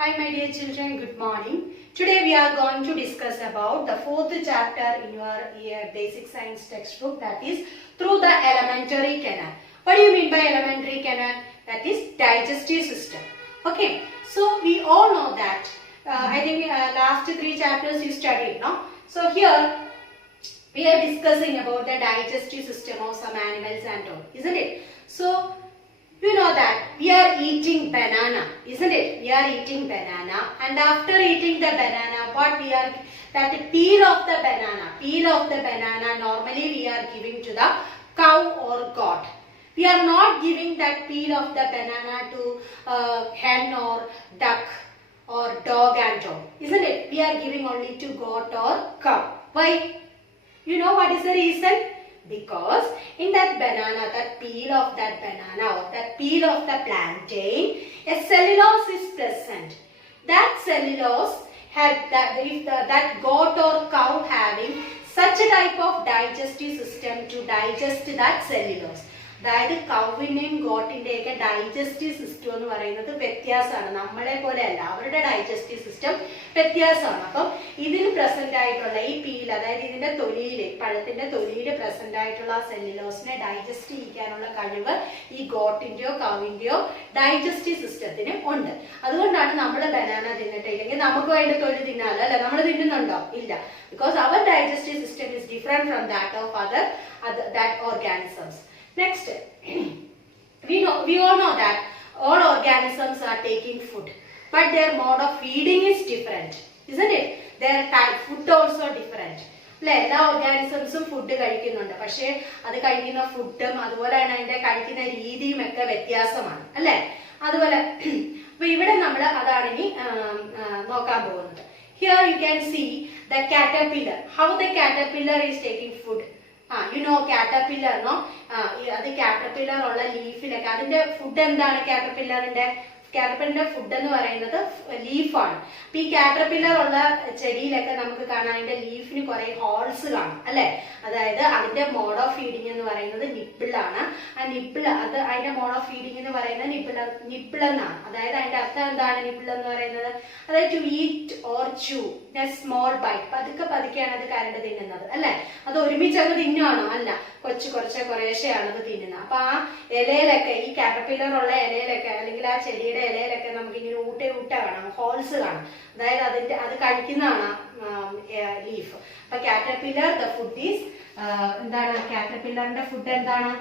Hi my dear children, good morning. Today we are going to discuss about the fourth chapter in your basic science textbook, that is through the alimentary canal. What do you mean by alimentary canal? That is digestive system. Okay, so we all know that. I think last three chapters you studied, no? So here we are discussing about the digestive system of some animals and all, isn't it? So you know that we are eating banana, isn't it? We are eating banana, and after eating the banana, what we are, that the peel of the banana normally we are giving to the cow or goat. We are not giving that peel of the banana to hen or duck or dog and all, isn't it? We are giving only to goat or cow. Why? You know what is the reason? Because in that banana, that peel of that banana or that peel of the plantain, a cellulose is present. That cellulose if that goat or cow having such a type of digestive system to digest that cellulose. അതായത് കൗവിന്റെയും ഗോട്ടിന്റെയൊക്കെ digestive system എന്ന് പറയുന്നത് വ്യത്യാസമാണ്. നമ്മളെ പോലെ അല്ല, അവരുടെ digestive system വ്യത്യാസമാണ്. അപ്പം ഇതിൽ പ്രസന്റ് ആയിട്ടുള്ള ഈ പീൽ, അതായത് ഇതിന്റെ തൊലിയില്, പഴത്തിന്റെ തൊലിയില് പ്രസന്റ് ആയിട്ടുള്ള സെല്ലുലോസിനെ ഡൈജസ്റ്റ് ചെയ്യിക്കാനുള്ള കഴിവ് ഈ ഗോട്ടിന്റെയോ കൗവിന്റെയോ ഡൈജസ്റ്റീവ് സിസ്റ്റത്തിന് ഉണ്ട്. അതുകൊണ്ടാണ് നമ്മൾ ബനാന തിന്നിട്ട്, ഇല്ലെങ്കിൽ നമുക്കും അതിന്റെ തൊലി തിന്നാലോ, അല്ലെ? നമ്മൾ തിന്നുന്നുണ്ടോ? ഇല്ല. Because our digestive system is different from that of other organisms. Next, we all know that all organisms are taking food, but their mode of feeding is different, isn't it? Their food also different. അല്ലെ? എല്ലാ ഓർഗാനിസംസും food കഴിക്കുന്നുണ്ട്, പക്ഷെ അത് കഴിക്കുന്ന ഫുഡും അതുപോലെ തന്നെ അതിന്റെ കഴിക്കുന്ന രീതിയും ഒക്കെ വ്യത്യാസമാണ്, അല്ലെ? അതുപോലെ അപ്പൊ ഇവിടെ നമ്മൾ അതാണ് ഇനി നോക്കാൻ പോകുന്നത്. Here you can see the caterpillar, how the caterpillar is taking food. You know caterpillar, no? അത് caterpillar ഉള്ള ലീഫിലൊക്കെ അതിന്റെ ഫുഡ് എന്താണ്? കാറ്റർപില്ലറിന്റെ ഫുഡ് എന്ന് പറയുന്നത് ലീഫാണ്. അപ്പൊ ഈ കാറ്റർപില്ലർ ഉള്ള ചെടിയിലൊക്കെ നമുക്ക് കാണാം അതിന്റെ ലീഫിന് കുറെ ഹോൾസ് കാണും, അല്ലെ? അതായത് അതിന്റെ മോഡ് ഓഫ് ഫീഡിങ് എന്ന് പറയുന്നത് നിപ്പിളാണ്. ആ നിപ്പിൾ, അത് അതിന്റെ മോഡ് ഓഫ് ഫീഡിങ് എന്ന് പറയുന്നത് നിപ്പിൾ എന്നാണ്. അതായത് അതിന്റെ അർത്ഥം എന്താണ് നിപ്പിൾ എന്ന് പറയുന്നത്? അതായത് ടു ഈറ്റ് ഓർ ചൂ സ്മോൾ ബൈറ്റ്, പതുക്കെയാണ് അത് കരണ്ട് തിന്നുന്നത്, അല്ലെ? അത് ഒരുമിച്ച് അങ്ങ് തിന്നുവാണോ? അല്ല, കുറേശ്ശെയാണ് അത് തിന്നുന്നത്. അപ്പൊ ആ ഇലയിലൊക്കെ, ഈ കാറ്റർപില്ലർ ഉള്ള ഇലയിലൊക്കെ, അല്ലെങ്കിൽ ആ ചെടിയുടെ ഇലയിലൊക്കെ നമുക്ക് ഇങ്ങനെ ഊട്ട കാണാം, ഹോൾസ് കാണാം. അതായത് അത് കഴിക്കുന്നതാണ് ലീഫ്. അപ്പൊ കാറ്റർപില്ലർ ദ ഫുഡ് ഈസ് എന്താണ്? കാറ്റർപില്ലറിന്റെ ഫുഡ് എന്താണ്?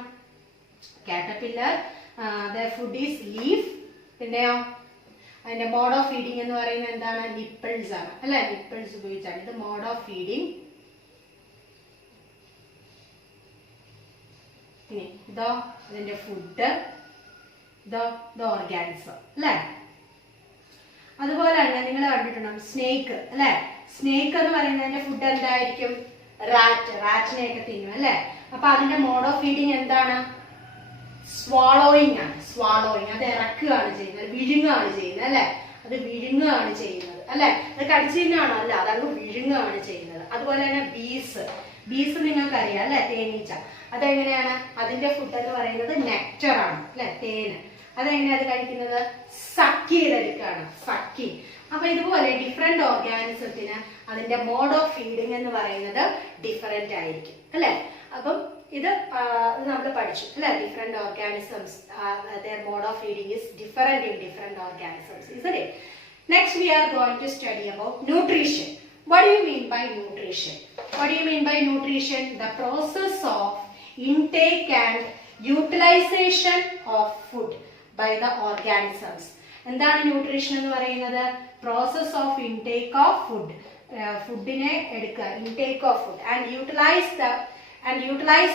Caterpillar the food is leaf. പിന്നെയോ അതിന്റെ മോഡ് ഓഫ് ഫീഡിങ് എന്ന് പറയുന്നത് എന്താണ്? നിപ്പിൾസ് ആണ്, അല്ലെ? നിപ്പിൾസ് ഉപയോഗിച്ചാണ് ഇത് മോഡ് ഓഫ് ഫീഡിങ്. ഇനി ഇതോ അതിന്റെ ഫുഡ്, ഇതോ ഓർഗാനിസം, അല്ലെ? അതുപോലെ തന്നെ നിങ്ങൾ കണ്ടിട്ടുണ്ടാവും സ്നേക്ക്, അല്ലെ? സ്നേക്ക് എന്ന് പറയുന്നതിന്റെ ഫുഡ് എന്തായിരിക്കും? റാറ്റിനെയൊക്കെ തിന്നും, അല്ലെ? അപ്പൊ അതിന്റെ മോഡ് ഓഫ് ഫീഡിങ് എന്താണ്? സ്വാളോയിങ് ആണ്. അത് ഇറക്കുകയാണ് ചെയ്യുന്നത്, വിഴുങ്ങുകയാണ് ചെയ്യുന്നത്, അല്ലെ? അത് വിഴുങ്ങുകയാണ് ചെയ്യുന്നത്, അല്ലെ? അത് കടിച്ചു തിന്നാണോ? അല്ല, അതങ്ങ് വിഴുങ്ങുകയാണ് ചെയ്യുന്നത്. അതുപോലെ തന്നെ ബീസ് നിങ്ങൾക്കറിയാം, അല്ലെ? തേനീച്ച. അതെങ്ങനെയാണ്? അതിന്റെ ഫുഡ് എന്ന് പറയുന്നത് നെക്ടർ ആണ്, അല്ലെ? തേന്. അതെങ്ങനെയാണ് അത് കഴിക്കുന്നത്? സക്ക് ചെയ്തെടുക്കുകയാണ്, സക്കി. അപ്പൊ ഇതുപോലെ ഡിഫറെന്റ് ഓർഗാനിസത്തിന് അതിന്റെ മോഡ് ഓഫ് ഫീഡിങ് എന്ന് പറയുന്നത് ഡിഫറെന്റ് ആയിരിക്കും, അല്ലെ? അപ്പം ഇത് നമ്മൾ പഠിച്ചു, അല്ലെ? Different organisms, their mode of feeding is different in different organisms, isn't it? Next we are going to study about nutrition. What do you mean by nutrition? The process of intake and utilization of food by the organisms. എന്താണ് nutrition എന്ന് പറയുന്നത്? Process of intake of food, ഫുഡിനെ എടുക്കുക, intake of food, and utilise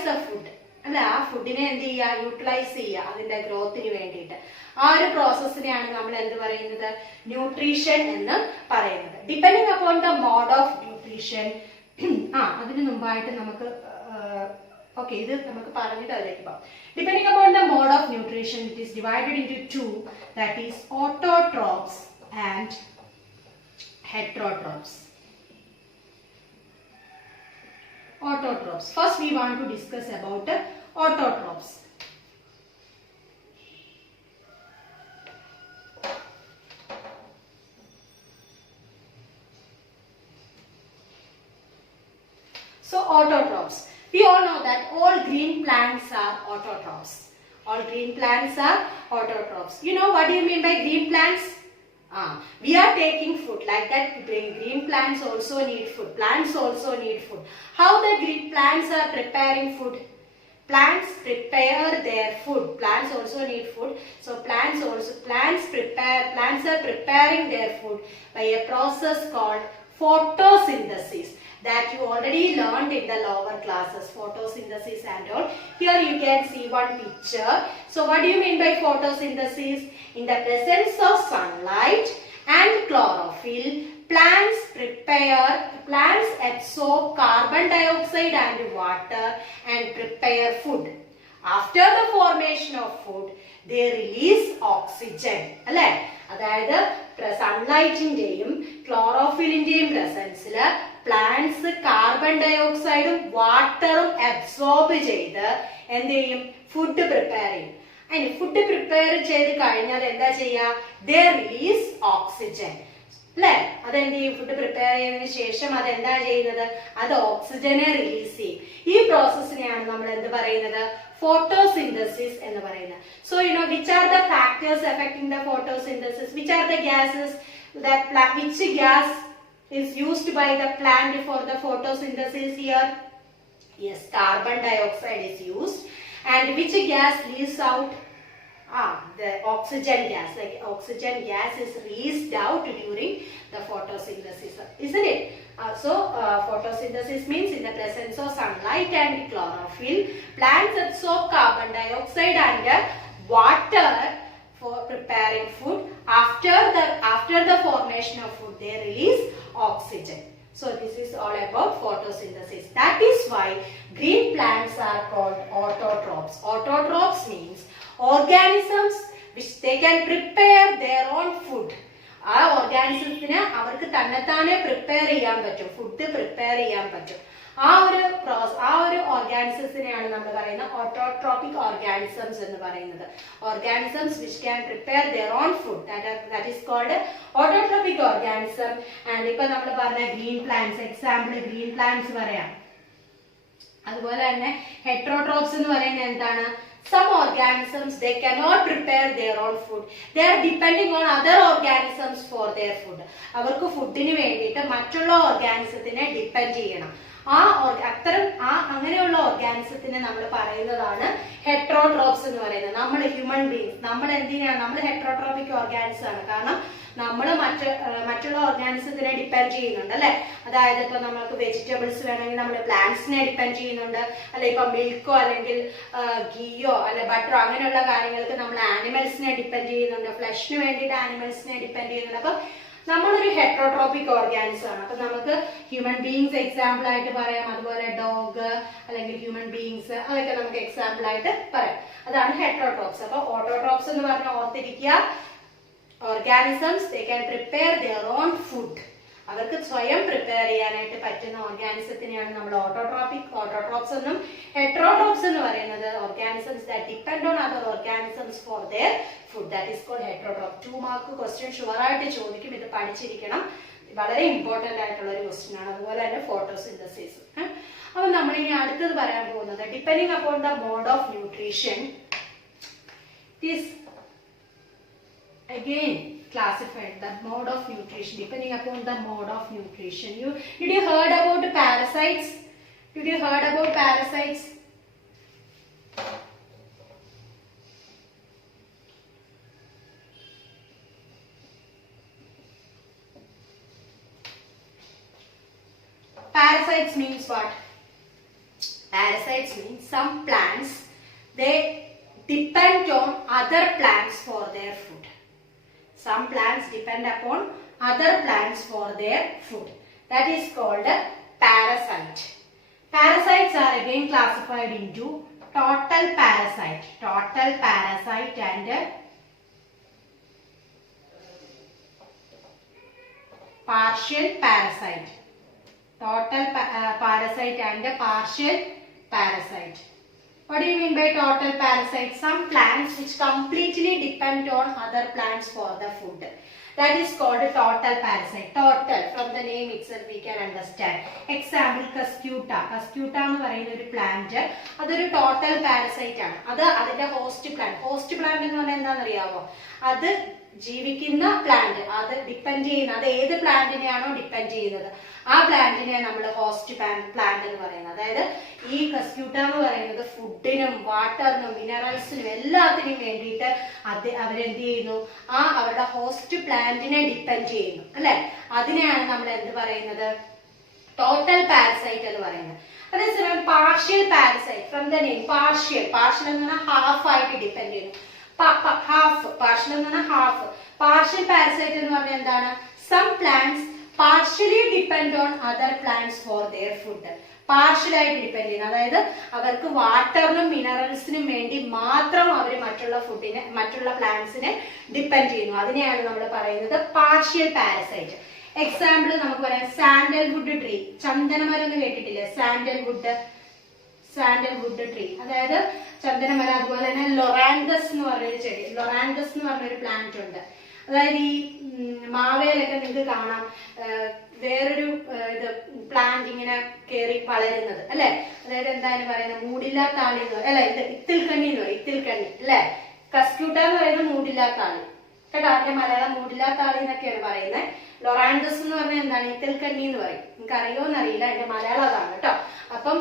the food, അല്ല? ആ ഫുഡിനെ എന്ത് ചെയ്യുക? യൂട്ടിലൈസ് ചെയ്യുക അതിന്റെ ഗ്രോത്തിന് വേണ്ടിയിട്ട്. ആ ഒരു പ്രോസസ്സിനെയാണ് നമ്മൾ എന്ത് പറയുന്നത്? ന്യൂട്രീഷൻ എന്ന് പറയുന്നത്. Depending upon the mode of nutrition. അതിന് മുമ്പായിട്ട് നമുക്ക് ഓക്കെ, ഇത് നമുക്ക് പറഞ്ഞിട്ട് അതിലേക്ക് പോകാം. Depending upon the mode of nutrition, it is divided into two, that is autotrophs and heterotrophs. Autotrophs. First we want to discuss about autotrophs. So autotrophs. We all know that all green plants are autotrophs. All green plants are autotrophs. You know what do you mean by green plants? We are taking food like that. Green plants also need food. Plants also need food. How the green plants are preparing food? Plants prepare their food. Plants also need food. So plants are preparing their food by a process called photosynthesis that you already learned in the lower classes, photosynthesis and all. Here you can see one picture. So what do you mean by photosynthesis? In the presence of sunlight and chlorophyll, plants absorb carbon dioxide and water and prepare food. After the formation of food, they release oxygen. അതായത് സൺലൈറ്റിന്റെയും ക്ലോറോഫിലിന്റെയും പ്രസൻസിൽ plants carbon ഡയോക്സൈഡും വാട്ടറും absorb ചെയ്ത് എന്ത് ചെയ്യും? Food prepare ചെയ്യും. അതിന് food prepare ചെയ്ത് കഴിഞ്ഞാൽ എന്താ ചെയ്യുക? ദേ റിലീസ് ഓക്സിജൻ. അല്ലെ? അതെന്ത് ചെയ്യും? ഫുഡ് പ്രിപ്പയർ ചെയ്തതിനു ശേഷം അതെന്താ ചെയ്യുന്നത്? അത് ഓക്സിജനെ റിലീസ് ചെയ്യും. ഈ പ്രോസസ്സിനെയാണ് നമ്മൾ എന്ത് പറയുന്നത്? Photosynthesis എന്ന് പറയുന്നത്. So you know which are the factors affecting the photosynthesis? Which are the gases which gas is used by the plant for the photosynthesis here? Yes, carbon dioxide is used. And which gas leaves out? The oxygen gas. Like oxygen gas is released out during the photosynthesis, isn't it? Photosynthesis means in the presence of sunlight and chlorophyll, plants absorb carbon dioxide and water for preparing food. After the formation of food, they release oxygen. So this is all about photosynthesis. That is why green plants are called autotrophs. Autotrophs means organisms which they can prepare their own food. ആ ഓർഗാനിസത്തിന് അവർക്ക് തന്നെത്താനെ prepare ചെയ്യാൻ പറ്റും, food prepare ചെയ്യാൻ പറ്റും. ആ ഒരു ഓർഗാനിസത്തിനെയാണ് നമ്മൾ പറയുന്നത് ഓട്ടോട്രോപിക് ഓർഗാനിസംസ് എന്ന് പറയുന്നത്. Organisms which can prepare their own food, that is called autotrophic organism. And ഇപ്പൊ നമ്മൾ പറഞ്ഞ green plants, example green plants പറയാം. അതുപോലെ തന്നെ ഹെട്രോട്രോപ്സ് എന്ന് പറയുന്നത് എന്താണ്? Some organisms, they cannot prepare their own food. They are depending on other organisms for their food. അവർക്ക് ഫുഡിന് വേണ്ടിയിട്ട് മറ്റുള്ള ഓർഗാനിസത്തിനെ ഡിപ്പെൻഡ് ചെയ്യണം. അങ്ങനെയുള്ള ഓർഗാനിസത്തിനെ നമ്മൾ പറയുന്നതാണ് ഹെട്രോട്രോപ്സ് എന്ന് പറയുന്നത്. നമ്മൾ ഹ്യൂമൻ ബീങ്സ്, നമ്മൾ എന്തിനാണ്? നമ്മൾ ഹെട്രോട്രോപിക് ഓർഗാനിസം ആണ്. കാരണം നമ്മൾ മറ്റുള്ള ഓർഗാനിസത്തിനെ ഡിപ്പെൻഡ് ചെയ്യുന്നുണ്ട്, അല്ലെ? അതായത് ഇപ്പൊ നമുക്ക് വെജിറ്റബിൾസ് വേണമെങ്കിൽ നമ്മൾ പ്ലാന്റ്സിനെ ഡിപ്പെൻഡ് ചെയ്യുന്നുണ്ട്, അല്ലെ? ഇപ്പൊ മിൽക്കോ അല്ലെങ്കിൽ ഗീയോ അല്ലെ ബട്ടറോ അങ്ങനെയുള്ള കാര്യങ്ങൾക്ക് നമ്മൾ ആനിമൽസിനെ ഡിപ്പെൻഡ് ചെയ്യുന്നുണ്ട്. ഫ്ലഷിന് വേണ്ടിയിട്ട് ആനിമൽസിനെ ഡിപ്പെൻഡ് ചെയ്യുന്നുണ്ട്. അപ്പൊ നമ്മളൊരു ഹെട്രോട്രോപിക് ഓർഗാനിസം ആണ്. അപ്പൊ നമുക്ക് ഹ്യൂമൻ ബീങ്സ് എക്സാമ്പിൾ ആയിട്ട് പറയാം, അതുപോലെ ഡോഗ് അല്ലെങ്കിൽ ഹ്യൂമൻ ബീങ്സ്, അതൊക്കെ നമുക്ക് എക്സാമ്പിൾ ആയിട്ട് പറയാം. അതാണ് ഹെട്രോട്രോപ്സ്. അപ്പൊ ഓട്ടോട്രോപ്സ് എന്ന് പറഞ്ഞാൽ ഓർത്തിരിക്കുക, organisms they can prepare their own food. അവർക്ക് സ്വയം പ്രിപ്പയർ ചെയ്യാനായിട്ട് പറ്റുന്ന ഓർഗാനിസത്തിനെയാണ് നമ്മൾ ഓട്ടോട്രോപ്സ് എന്നും. ഹെട്രോട്രോപ്സ് എന്ന് പറയുന്നത് organisms that depend on other organisms for their food, that is called heterotrophs. 2 mark question sure ആയിട്ട് ചോദിക്കും, ഇത് പഠിച്ചിരിക്കണം, വളരെ ഇമ്പോർട്ടന്റ് ആയിട്ടുള്ള ഒരു ക്വസ്റ്റ്യൻ ആണ്. അതുപോലെ തന്നെ ഫോട്ടോസിന്തസിസ്. അപ്പൊ നമ്മൾ ഇനി അടുത്തത് പറയാൻ പോകുന്നത് depending upon the mode of nutrition is again classified. The mode of nutrition, depending upon the mode of nutrition. Did you heard about parasites? Did you heard about parasites? Parasites means what? Parasites means some plants, they depend on other plants for their food. Some plants depend upon other plants for their food. That is called a parasite. Parasites are again classified into total parasite and partial parasite. Total parasite and partial parasite. What do you mean by total parasite? Some plants which completely depend on other plants for the food. That is called a total parasite. Total, from the name itself we can understand. Example, Cuscuta. Cuscuta എന്ന് പറയുന്ന ഒരു plant, അതൊരു total parasite ആണ്. അത് അതിന്റെ host plant. Host plant എന്ന് പറഞ്ഞാൽ എന്താണെന്ന് അറിയാമോ? അത് ജീവിക്കുന്ന പ്ലാന്റ്, അത് ഡിപ്പെൻഡ് ചെയ്യുന്ന, അത് ഏത് പ്ലാന്റിനെയാണോ ഡിപ്പെൻഡ് ചെയ്യുന്നത് ആ പ്ലാന്റിനെ നമ്മൾ ഹോസ്റ്റ് പ്ലാന്റ് എന്ന് പറയുന്നത്. അതായത് ഈ കസ്ക്യൂട്ട എന്ന് പറയുന്നത് ഫുഡിനും വാട്ടറിനും മിനറൽസിനും എല്ലാത്തിനും വേണ്ടിയിട്ട് അവരെന്ത് ചെയ്യുന്നു, അവരുടെ ഹോസ്റ്റ് പ്ലാന്റിനെ ഡിപ്പെൻഡ് ചെയ്യുന്നു അല്ലെ. അതിനെയാണ് നമ്മൾ എന്ത് പറയുന്നത്, ടോട്ടൽ പാരസൈറ്റ് എന്ന് പറയുന്നത്. അതേസമയം partial parasite, from the name partial, partial എന്ന് പറഞ്ഞാൽ ഹാഫ് ആയിട്ട് ഡിപ്പെൻഡ് ചെയ്യുന്നു. ഹാഫ്, പാർഷ്യൽ എന്ന് പറഞ്ഞാൽ ഹാഫ്. പാർഷ്യൽ പാരസൈറ്റ് എന്ന് പറഞ്ഞാൽ എന്താണ്, some plants partially depend on other plants for their food. Partial ആയിട്ട് ഡിപ്പെൻഡ് ചെയ്യുന്നത്, അതായത് അവർക്ക് വാട്ടറിനും മിനറൽസിനും വേണ്ടി മാത്രം അവർ മറ്റുള്ള പ്ലാന്റ്സിനെ ഡിപ്പെൻഡ് ചെയ്യുന്നു. അതിനെയാണ് നമ്മൾ പറയുന്നത് പാർഷ്യൽ പാരസൈറ്റ്. എക്സാമ്പിൾ നമുക്ക് പറയാം, സാൻഡൽവുഡ് ട്രീ. ചന്ദനമരം എന്ന് കേട്ടിട്ടില്ലേ? സാൻഡൽവുഡ് ട്രീ, അതായത് ചന്ദനമരം. അതുപോലെ തന്നെ ലൊറാന്തസ് എന്ന് പറഞ്ഞൊരു ചെടി, ലൊറാന്തസ് എന്ന് പറഞ്ഞൊരു പ്ലാന്റ് ഉണ്ട്. അതായത് ഈ മാവേലൊക്കെ നിങ്ങൾക്ക് കാണാം വേറൊരു ഇത് പ്ലാന്റ് ഇങ്ങനെ കയറി വളരുന്നത് അല്ലെ. അതായത് എന്താണ് പറയുന്നത്, മൂടില്ലാത്താളി അല്ലെ, ഇത് ഇത്തിൽക്കണ്ണി എന്ന് പറയും, ഇത്തിൽക്കണ്ണി അല്ലെ. കസ്ക്യൂട്ട എന്ന് പറയുന്നത് മൂടില്ലാത്താളി കേട്ടോ, അതിന്റെ മലയാളം മൂടില്ലാത്താളി എന്നൊക്കെയാണ് പറയുന്നത്. ലൊറാന്തസ് എന്ന് പറഞ്ഞാൽ എന്താണ്, ഇത്തിൽക്കണ്ണി എന്ന് പറയും. നിങ്ങൾക്ക് അറിയോന്നറിയില്ല, അതിന്റെ മലയാളം അതാണ് കേട്ടോ. അപ്പം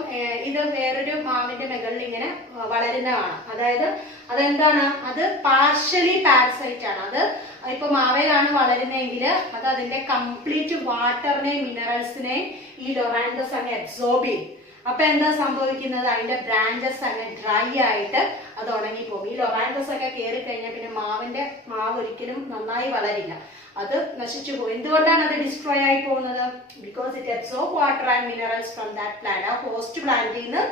ഇത് വേറൊരു മാവിന്റെ മുകളിൽ ഇങ്ങനെ വളരുന്നതാണ്. അതായത് അതെന്താണ്, അത് പാർഷ്യലി പാരസൈറ്റ് ആണ്. അത് ഇപ്പൊ മാവയിലാണ് വളരുന്നതെങ്കിൽ അത് അതിന്റെ കംപ്ലീറ്റ് വാട്ടറിനെയും മിനറൽസിനെയും ഈ ലൊറാന്തസ് അങ്ങ് അബ്സോർബ് ചെയ്യും. അപ്പൊ എന്താ സംഭവിക്കുന്നത്, അതിന്റെ ബ്രാഞ്ചസ് അങ്ങ് ഡ്രൈ ആയിട്ട് അത് ഉണങ്ങിപ്പോകും. ഈ ലൊറാന്തസ് ഒക്കെ കയറി കഴിഞ്ഞാൽ പിന്നെ മാവ് ഒരിക്കലും നന്നായി വളരില്ല, അത് നശിച്ചു പോകും. എന്തുകൊണ്ടാണ് അത് ഡിസ്ട്രോയ് ആയി പോകുന്നത്? Because it absorb water and minerals from that plant. ആ ഹോസ്റ്റ് പ്ലാന്റിൽ നിന്ന്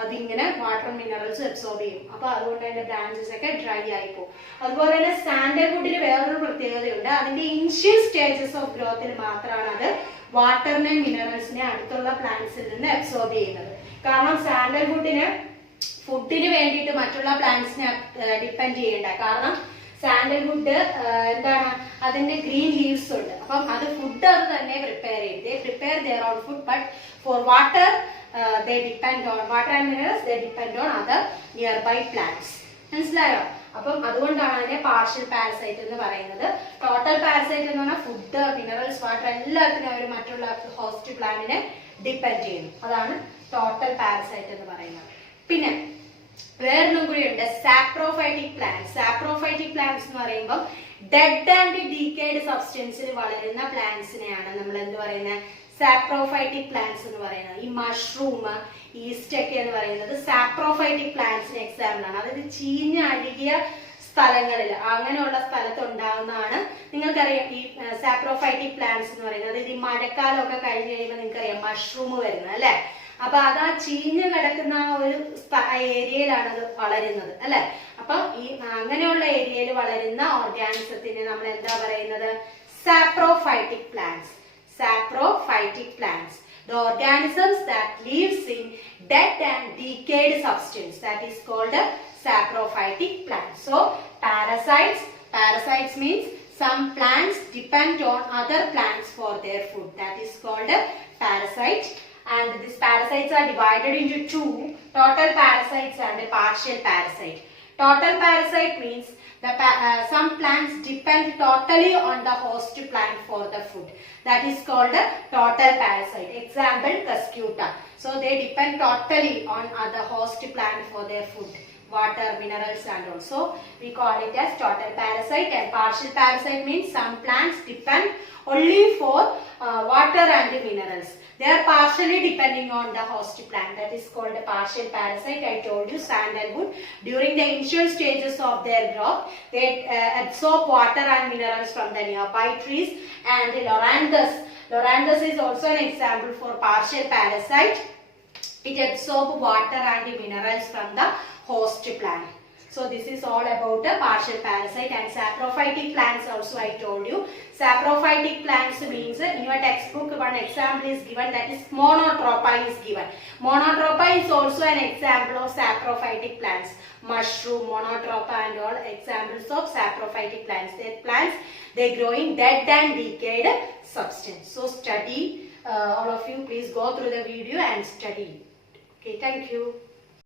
അതിങ്ങനെ വാട്ടർ മിനറൽസ് അബ്സോർബ് ചെയ്യും. അപ്പൊ അതുകൊണ്ട് അതിന്റെ ബ്രാഞ്ചസ് ഒക്കെ ഡ്രൈ ആയി പോകും. അതുപോലെ തന്നെ സാൻഡൽവുഡിന് വേറൊരു പ്രത്യേകതയുണ്ട്, അതിന്റെ ഇനിഷ്യൽ സ്റ്റേജസ് ഓഫ് ഗ്രോത്തിൽ മാത്രമാണ് അത് വാട്ടറിനെ മിനറൽസിനെ അടുത്തുള്ള പ്ലാന്റ്സിൽ നിന്ന് അബ്സോർബ് ചെയ്യുന്നത്. കാരണം സാൻഡൽവുഡിന് ഫുഡിന് വേണ്ടിയിട്ട് മറ്റുള്ള പ്ലാന്റ്സിനെ ഡിപ്പെൻഡ് ചെയ്യേണ്ട. കാരണം സാൻഡൽവുഡ് എന്താണ്, അതിന്റെ ഗ്രീൻ ലീവ്സ് ഉണ്ട്. അപ്പം അത് ഫുഡ് അത് തന്നെ പ്രിപ്പയർ ചെയ്യും. ദേ prepare their own food, but for water they depend on water and minerals, they depend on other nearby plants. മനസ്സിലായോ? അപ്പം അതുകൊണ്ടാണ് അതിനെ പാർഷ്യൽ പാരസൈറ്റ് എന്ന് പറയുന്നത്. ടോട്ടൽ പാരസൈറ്റ് എന്ന് പറഞ്ഞാൽ ഫുഡ്, മിനറൽസ്, വാട്ടർ എല്ലാത്തിനും അവർ മറ്റുള്ള ഹോസ്റ്റ് പ്ലാന്റിനെ ഡിപ്പെൻഡ് ചെയ്യുന്നു. അതാണ് ടോട്ടൽ പാരസൈറ്റ് എന്ന് പറയുന്നത്. പിന്നെ വേറൊന്നും കൂടി ഉണ്ട്, സാപ്രോഫൈറ്റിക് പ്ലാന്റ്സ്. സാപ്രോഫൈറ്റിക് പ്ലാന്റ്സ് എന്ന് പറയുമ്പോൾ ഡെഡ് ആൻഡ് ഡീക്കേഡ് സബ്സ്റ്റൻസിൽ വളരുന്ന പ്ലാന്റ്സിനെയാണ് നമ്മൾ എന്ത് പറയുന്നത്, സാപ്രോഫൈറ്റിക് പ്ലാന്റ്സ് എന്ന് പറയുന്നത്. ഈ മഷ്റൂം, ഈസ്റ്റ് ഒക്കെ എന്ന് പറയുന്നത് സാപ്രോഫൈറ്റിക് പ്ലാന്റ്സിന് എക്സാമ്പിൾ ആണ്. അതായത് ചീഞ്ഞ അഴുകിയ സ്ഥലങ്ങളിൽ, അങ്ങനെയുള്ള സ്ഥലത്ത് ഉണ്ടാകുന്നതാണ്. നിങ്ങൾക്കറിയാം ഈ സാപ്രോഫൈറ്റിക് പ്ലാന്റ്സ് എന്ന് പറയുന്നത്, അതായത് ഈ മഴക്കാലമൊക്കെ കഴിഞ്ഞ് കഴിയുമ്പോൾ നിങ്ങൾക്കറിയാം മഷ്റൂം വരുന്നത് അല്ലെ. അപ്പൊ അത് ആ ചീഞ്ഞ് കിടക്കുന്ന ഒരു ഏരിയയിലാണ് അത് വളരുന്നത് അല്ലെ. അപ്പൊ ഈ അങ്ങനെയുള്ള ഏരിയയിൽ വളരുന്ന ഓർഗാനിസത്തിനെ നമ്മൾ എന്താ പറയുന്നത്, saprophytic plants. Saprophytic plants, the organisms that lives in dead and decayed substance, that is called a saprophytic plant. So parasites means some plants depend on other plants for their food, that is called a parasite. And these parasites are divided into two, total parasites and a partial parasite. Total parasite means some plants depend totally on the host plant for the food. That is called a total parasite. Example, Cuscuta. So they depend totally on the host plant for their food, water, minerals and also we call it as total parasite. And partial parasite means some plants depend only for water and minerals. They are partially depending on the host plant. That is called a partial parasite. I told you sandalwood, during the initial stages of their growth, they absorb water and minerals from the nearby trees. And Loranthus is also an example for partial parasite. It absorbs water and minerals from the host plant. So this is all about a partial parasite. And saprophytic plants also I told you. Saprophytic plants means in your textbook one example is given, that is monotropa is given. Monotropa is also an example of saprophytic plants. Mushroom, monotropa and all examples of saprophytic plants. Their plants, they grow in dead and decayed substance. So study, all of you please go through the video and study. Okay, thank you.